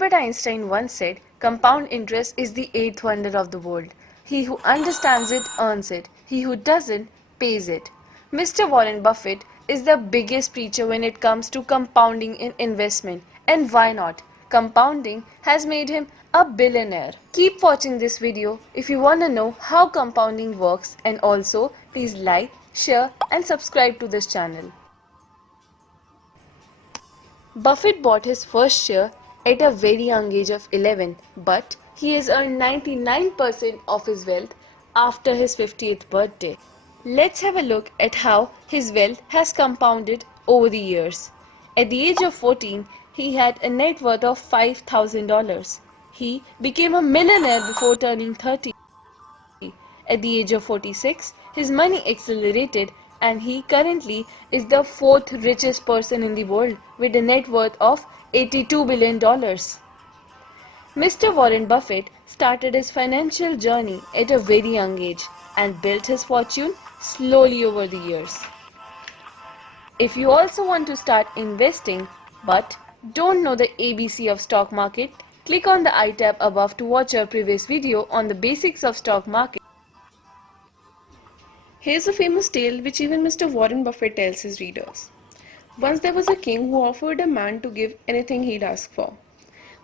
Albert Einstein once said, "Compound interest is the eighth wonder of the world. He who understands it earns it. He who doesn't pays it." Mr. Warren Buffett is the biggest preacher when it comes to compounding in investment. And why not? Compounding has made him a billionaire. Keep watching this video if you want to know how compounding works, and also please like, share and subscribe to this channel. Buffett bought his first share at a very young age of 11, but he has earned 99% of his wealth after his 50th birthday. Let's have a look at how his wealth has compounded over the years. At the age of 14, he had a net worth of $5,000. He became a millionaire before turning 30. At the age of 46, his money accelerated and he currently is the fourth richest person in the world with a net worth of $82 billion. Mr. Warren Buffett started his financial journey at a very young age and built his fortune slowly over the years. If you also want to start investing but don't know the ABC of stock market, click on the I tab above to watch our previous video on the basics of stock market. Here's a famous tale which even Mr. Warren Buffett tells his readers. Once there was a king who offered a man to give anything he'd ask for.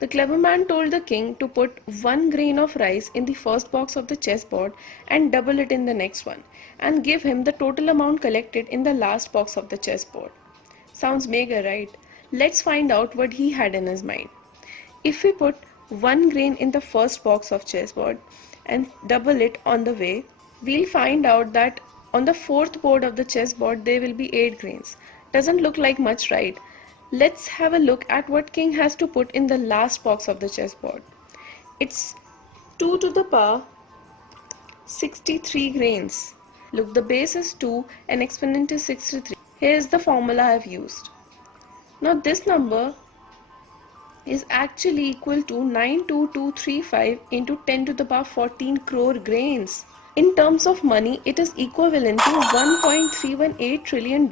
The clever man told the king to put 1 grain of rice in the first box of the chessboard and double it in the next one, and give him the total amount collected in the last box of the chessboard. Sounds mega, right? Let's find out what he had in his mind. If we put 1 grain in the first box of chessboard and double it on the way, we'll find out that on the fourth board of the chessboard there will be 8 grains. Doesn't look like much, right? Let's have a look at what king has to put in the last box of the chessboard. It's 2 to the power 63 grains. Look, the base is 2 and exponent is 63. Here's the formula I have used. Now this number is actually equal to 92235 into 10 to the power 14 crore grains. In terms of money, it is equivalent to $1.318 trillion.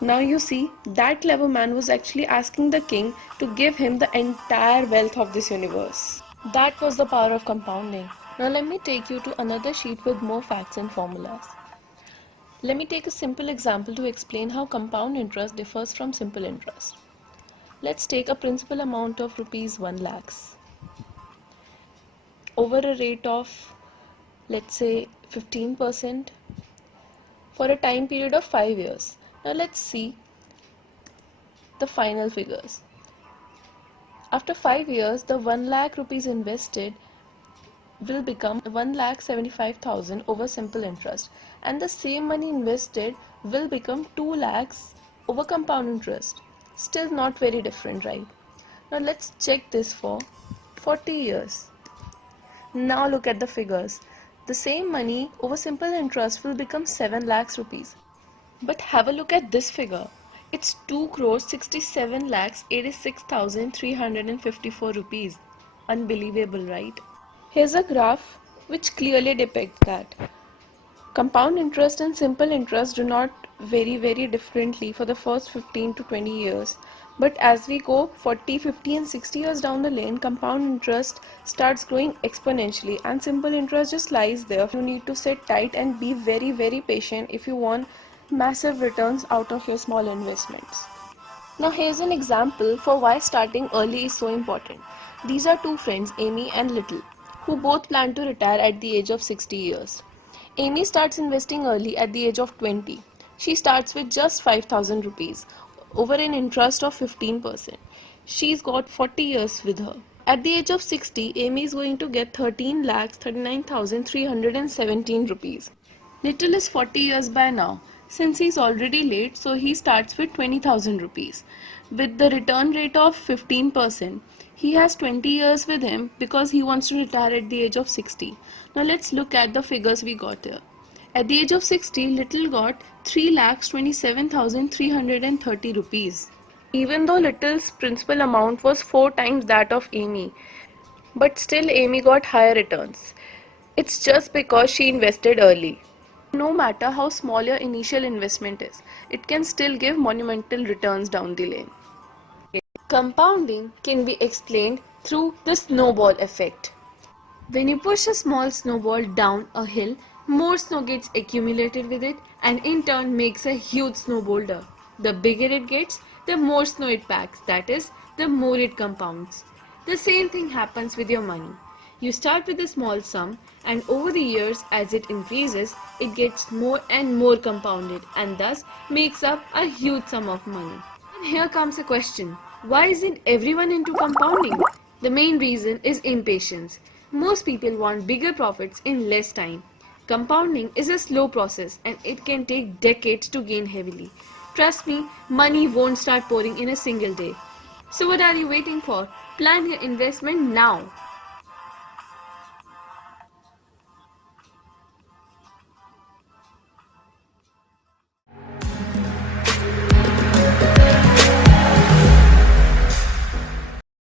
Now you see, that clever man was actually asking the king to give him the entire wealth of this universe. That was the power of compounding. Now let me take you to another sheet with more facts and formulas. Let me take a simple example to explain how compound interest differs from simple interest. Let's take a principal amount of rupees 1 lakhs over a rate of, let's say, 15% for a time period of 5 years. Now let's see the final figures. After 5 years, the 1 lakh rupees invested will become 1,75,000 over simple interest, and the same money invested will become 2 lakhs over compound interest. Still not very different, right? Now let's check this for 40 years. Now look at the figures. The same money over simple interest will become 7 lakhs rupees. But have a look at this figure. It's 2 crores 67 lakhs 86,354 rupees. Unbelievable, right? Here's a graph which clearly depicts that compound interest and simple interest do not vary very differently for the first 15 to 20 years. But as we go 40, 50 and 60 years down the lane, compound interest starts growing exponentially and simple interest just lies there. You need to sit tight and be very, very patient if you want massive returns out of your small investments. Now here's an example for why starting early is so important. These are two friends, Amy and Little, who both plan to retire at the age of 60 years. Amy starts investing early at the age of 20. She starts with just 5,000 rupees over an interest of 15%. She's got 40 years with her. At the age of 60, Amy is going to get 13,39,317 rupees. Little is 40 years by now. Since he's already late, so he starts with 20,000 rupees. With the return rate of 15%, he has 20 years with him because he wants to retire at the age of 60. Now let's look at the figures we got here. At the age of 60, Little got 3,27,330 rupees. Even though Little's principal amount was 4 times that of Amy, but still Amy got higher returns. It's just because she invested early. No matter how small your initial investment is, it can still give monumental returns down the lane. Compounding can be explained through the snowball effect. When you push a small snowball down a hill, more snow gets accumulated with it and in turn makes a huge snow boulder. The bigger it gets, the more snow it packs, that is, the more it compounds. The same thing happens with your money. You start with a small sum and over the years as it increases, it gets more and more compounded and thus makes up a huge sum of money. And here comes a question. Why isn't everyone into compounding? The main reason is impatience. Most people want bigger profits in less time. Compounding is a slow process and it can take decades to gain heavily. Trust me, money won't start pouring in a single day. So what are you waiting for? Plan your investment now.